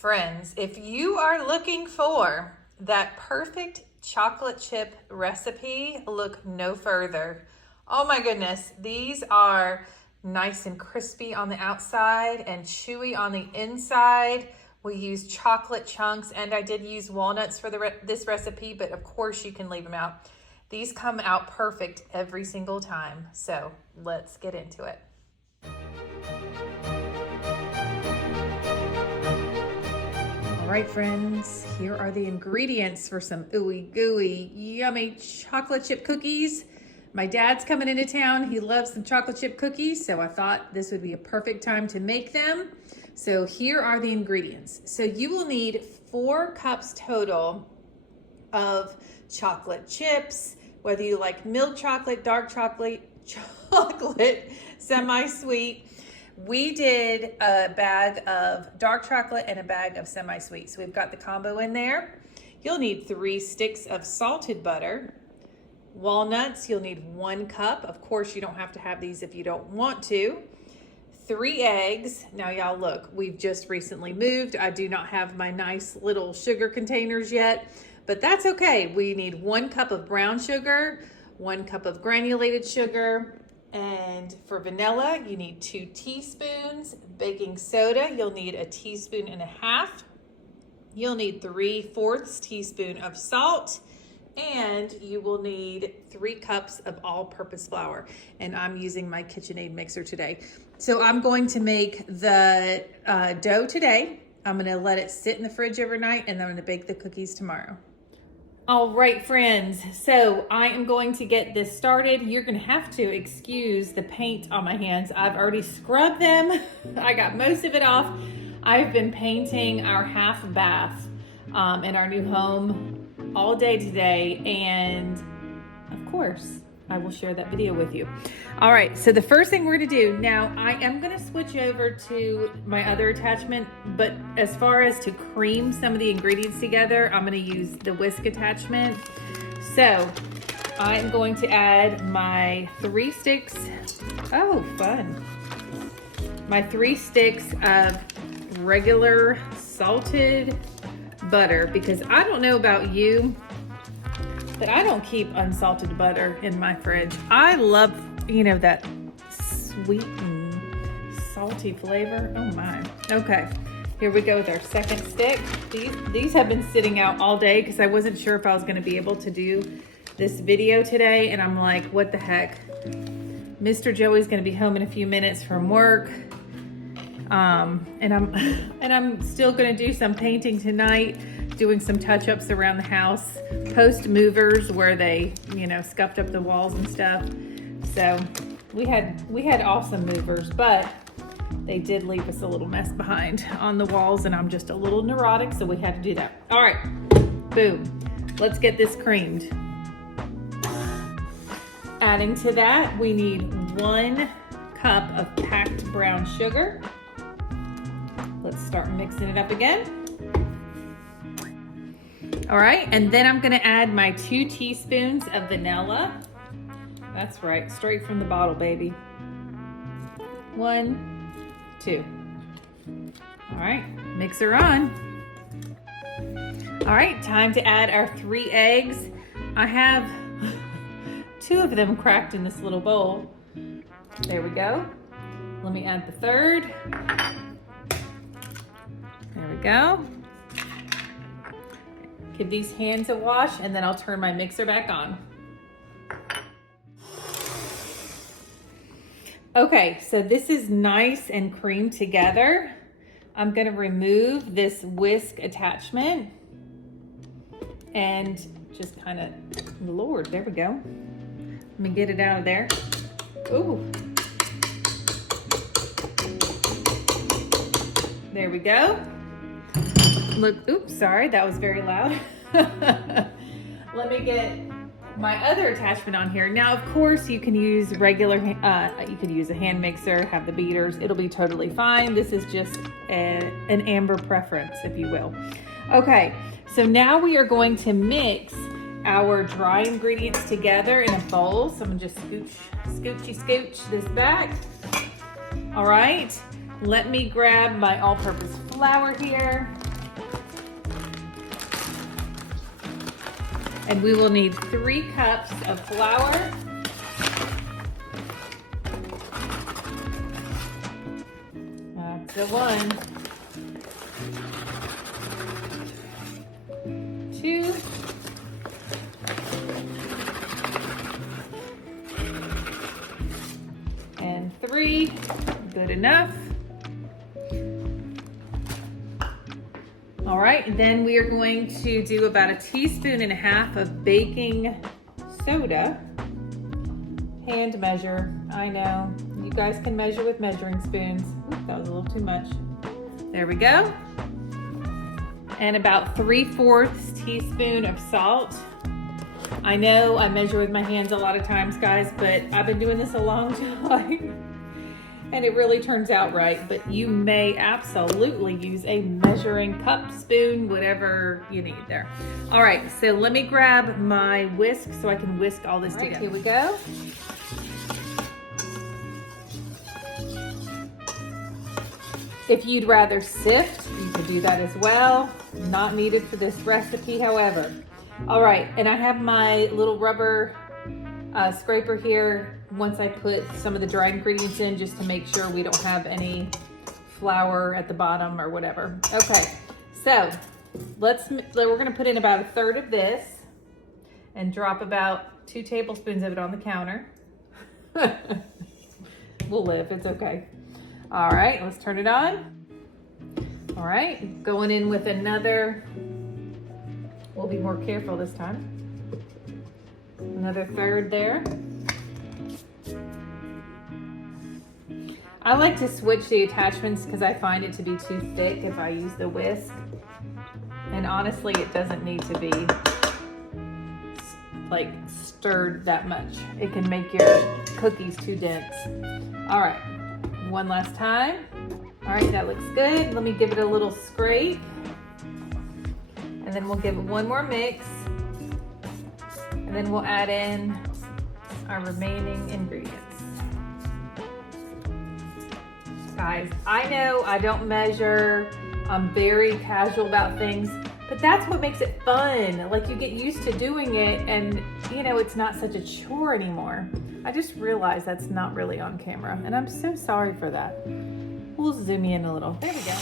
Friends, if you are looking for that perfect chocolate chip recipe, look no further. Oh my goodness, these are nice and crispy on the outside and chewy on the inside. We use chocolate chunks, and I did use walnuts for this recipe, but of course you can leave them out. These come out perfect every single time. So let's get into it. All right, friends, here are the ingredients for some ooey gooey, yummy chocolate chip cookies. My dad's coming into town. He loves some chocolate chip cookies, so I thought this would be a perfect time to make them. So here are the ingredients. So you will need 4 cups total of chocolate chips, whether you like milk chocolate, dark chocolate, semi-sweet. We did a bag of dark chocolate and a bag of semi-sweet. So we've got the combo in there. You'll need 3 sticks of salted butter. Walnuts, you'll need 1 cup. Of course, you don't have to have these if you don't want to. 3 eggs. Now y'all look, we've just recently moved. I do not have my nice little sugar containers yet, but that's okay. We need 1 cup of brown sugar, 1 cup of granulated sugar, and for vanilla, you need 2 teaspoons. Baking soda, you'll need 1.5 teaspoons. You'll need 3/4 teaspoon of salt, and you will need 3 cups of all-purpose flour. And I'm using my KitchenAid mixer today. So I'm going to make the dough today. I'm gonna let it sit in the fridge overnight, and then I'm gonna bake the cookies tomorrow. All right, friends, so I am going to get this started. You're gonna have to excuse the paint on my hands. I've already scrubbed them. I got most of it off. I've been painting our half bath in our new home all day today, and of course, I will share that video with you. All right, so the first thing we're gonna do, now I am gonna switch over to my other attachment, but as far as to cream some of the ingredients together, I'm gonna use the whisk attachment. So I am going to add my 3 sticks, oh fun, my 3 sticks of regular salted butter, because I don't know about you, but I don't keep unsalted butter in my fridge. I love, you know, that sweet and salty flavor. Oh my. Okay, here we go with our second stick. These have been sitting out all day because I wasn't sure if I was gonna be able to do this video today, and I'm like, what the heck? Mr. Joey's gonna be home in a few minutes from work. And I'm still gonna do some painting tonight, doing some touch-ups around the house, post movers where they, you know, scuffed up the walls and stuff. So we had awesome movers, but they did leave us a little mess behind on the walls, and I'm just a little neurotic, so we had to do that. All right, boom. Let's get this creamed. Adding to that, we need 1 cup of packed brown sugar. Let's start mixing it up again. All right, and then I'm gonna add my 2 teaspoons of vanilla. That's right, straight from the bottle, baby. 1, 2. All right, mixer on. All right, time to add our 3 eggs. I have 2 of them cracked in this little bowl. There we go. Let me add the 3rd. There we go. Give these hands a wash, and then I'll turn my mixer back on. Okay, so this is nice and creamed together. I'm gonna remove this whisk attachment and just kind of, Lord, there we go. Let me get it out of there. Ooh. There we go. Look, oops, sorry, that was very loud. Let me get my other attachment on here. Now, of course, you can use regular, you could use a hand mixer, have the beaters. It'll be totally fine. This is just an Amber preference, if you will. Okay, so now we are going to mix our dry ingredients together in a bowl. So I'm gonna just scooch this back. All right, let me grab my all-purpose flour here. And we will need 3 cups of flour. That's the 1. 2. And 3. Good enough. All right, then we are going to do about 1.5 teaspoons of baking soda. Hand measure, I know. You guys can measure with measuring spoons. Ooh, that was a little too much. There we go. And about 3/4 teaspoon of salt. I know I measure with my hands a lot of times, guys, but I've been doing this a long time. And it really turns out right, but you may absolutely use a measuring cup, spoon, whatever you need there. All right, so let me grab my whisk so I can whisk all this together. Here we go. If you'd rather sift, you could do that as well. Not needed for this recipe, however. All right, and I have my little rubber scraper here once I put some of the dried ingredients in, just to make sure we don't have any flour at the bottom or whatever. Okay, so we're gonna put in about 1/3 of this and drop about 2 tablespoons of it on the counter. We'll live, it's okay. All right, let's turn it on. All right, going in with another, we'll be more careful this time. Another 1/3 there. I like to switch the attachments because I find it to be too thick if I use the whisk. And honestly, it doesn't need to be like stirred that much. It can make your cookies too dense. All right, one last time. All right, that looks good. Let me give it a little scrape. And then we'll give it one more mix. And then we'll add in our remaining ingredients. Guys, I know I don't measure, I'm very casual about things, but that's what makes it fun. Like, you get used to doing it and you know, it's not such a chore anymore. I just realized that's not really on camera and I'm so sorry for that. We'll zoom in a little. There we go.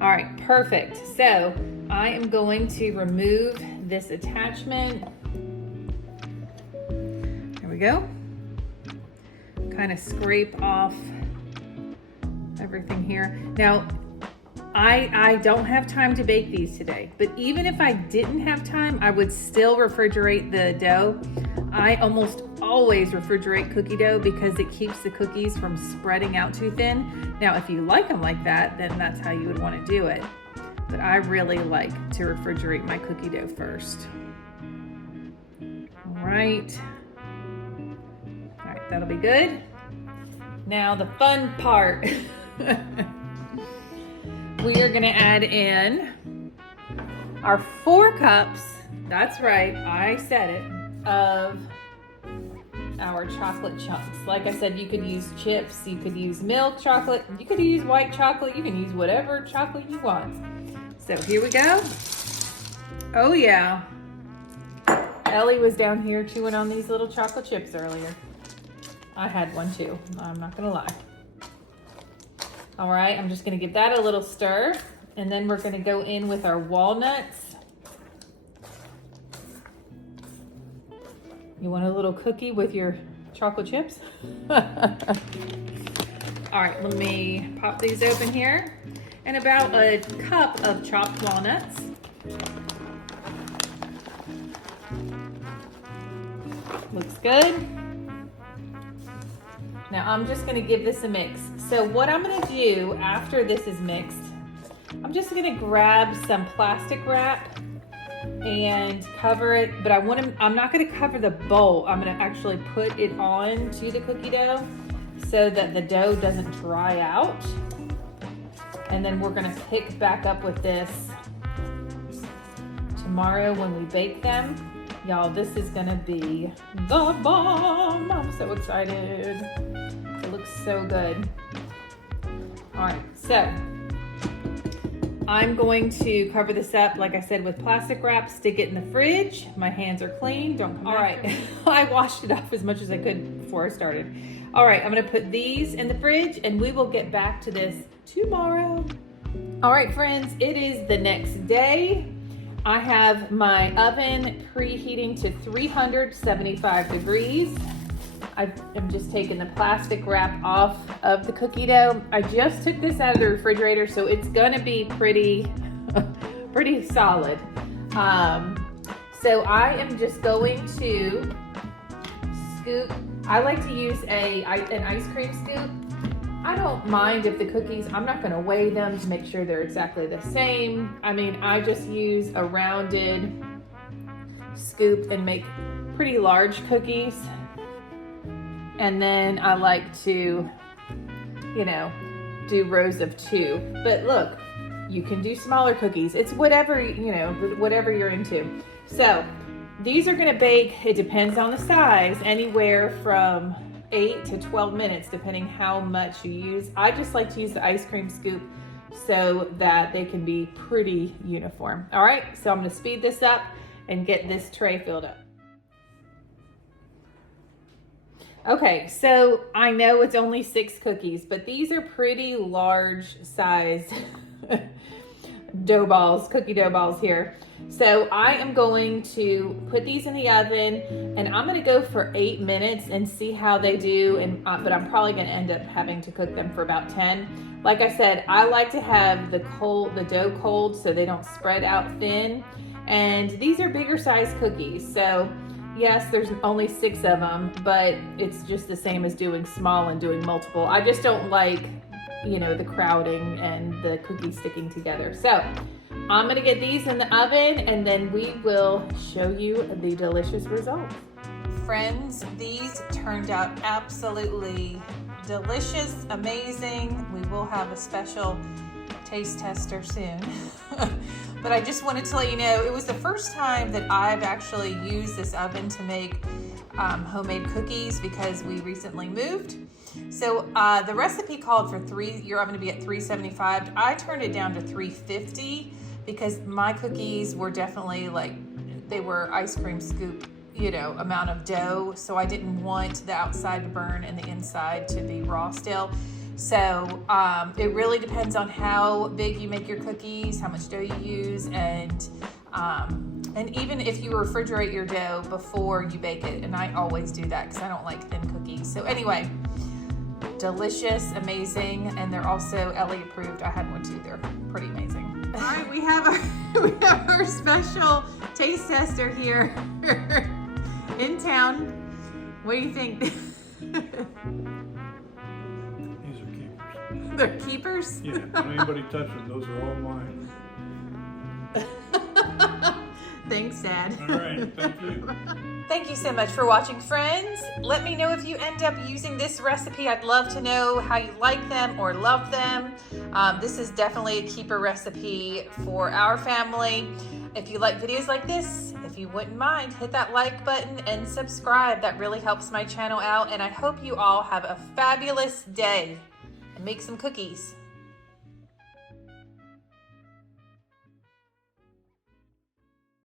All right, perfect. So I am going to remove this attachment. There we go. Kind of scrape off everything here. Now, I don't have time to bake these today, but even if I didn't have time, I would still refrigerate the dough. I almost always refrigerate cookie dough because it keeps the cookies from spreading out too thin. Now, if you like them like that, then that's how you would want to do it. But I really like to refrigerate my cookie dough first. All right, that'll be good. Now the fun part. We are gonna add in our 4 cups, that's right, I said it, of our chocolate chunks. Like I said, you could use chips, you could use milk chocolate, you could use white chocolate, you can use whatever chocolate you want. So here we go. Oh yeah. Ellie was down here chewing on these little chocolate chips earlier. I had one too, I'm not gonna lie. All right, I'm just gonna give that a little stir, and then we're gonna go in with our walnuts. You want a little cookie with your chocolate chips? All right, let me pop these open here. And about a cup of chopped walnuts. Looks good. Now I'm just gonna give this a mix. So what I'm gonna do after this is mixed, I'm just gonna grab some plastic wrap and cover it, but I'm not gonna cover the bowl. I'm gonna actually put it on to the cookie dough so that the dough doesn't dry out. And then we're gonna pick back up with this tomorrow when we bake them. Y'all, this is gonna be the bomb. I'm so excited. It looks so good. All right, so I'm going to cover this up, like I said, with plastic wrap, stick it in the fridge. My hands are clean, don't come after me. I washed it off as much as I could before I started. All right, I'm gonna put these in the fridge and we will get back to this tomorrow. All right, friends, it is the next day. I have my oven preheating to 375 degrees. I'm just taking the plastic wrap off of the cookie dough. I just took this out of the refrigerator, so it's gonna be pretty solid. So I am just going to scoop. I like to use an ice cream scoop. I don't mind if the cookies, I'm not gonna weigh them to make sure they're exactly the same. I mean, I just use a rounded scoop and make pretty large cookies. And then I like to, you know, do rows of 2. But look, you can do smaller cookies. It's whatever, you know, whatever you're into. So these are gonna bake, it depends on the size, anywhere from 8 to 12 minutes, depending how much you use. I just like to use the ice cream scoop so that they can be pretty uniform. All right, so I'm gonna speed this up and get this tray filled up. Okay, so I know it's only 6 cookies, but these are pretty large size dough balls, cookie dough balls here. So I am going to put these in the oven and I'm gonna go for 8 minutes and see how they do. And but I'm probably gonna end up having to cook them for about 10. Like I said, I like to have the dough cold so they don't spread out thin. And these are bigger size cookies. So yes, there's only 6 of them, but it's just the same as doing small and doing multiple. I just don't like, you know, the crowding and the cookies sticking together. So I'm gonna get these in the oven and then we will show you the delicious results. Friends, these turned out absolutely delicious, amazing. We will have a special taste tester soon. But I just wanted to let you know, it was the first time that I've actually used this oven to make homemade cookies because we recently moved. So the recipe called for your oven to be at 375. I turned it down to 350 because my cookies were definitely like, they were ice cream scoop, you know, amount of dough. So I didn't want the outside to burn and the inside to be raw still. So it really depends on how big you make your cookies, how much dough you use, and even if you refrigerate your dough before you bake it. And I always do that because I don't like thin cookies. So anyway, delicious, amazing, and they're also Ellie approved. I had one too. They're pretty amazing. All right, we have our special taste tester here in town. What do you think? They're keepers? Yeah, don't anybody touch them. Those are all mine. Thanks, Dad. All right, thank you. Thank you so much for watching, friends. Let me know if you end up using this recipe. I'd love to know how you like them or love them. This is definitely a keeper recipe for our family. If you like videos like this, if you wouldn't mind, hit that like button and subscribe. That really helps my channel out. And I hope you all have a fabulous day. And make some cookies.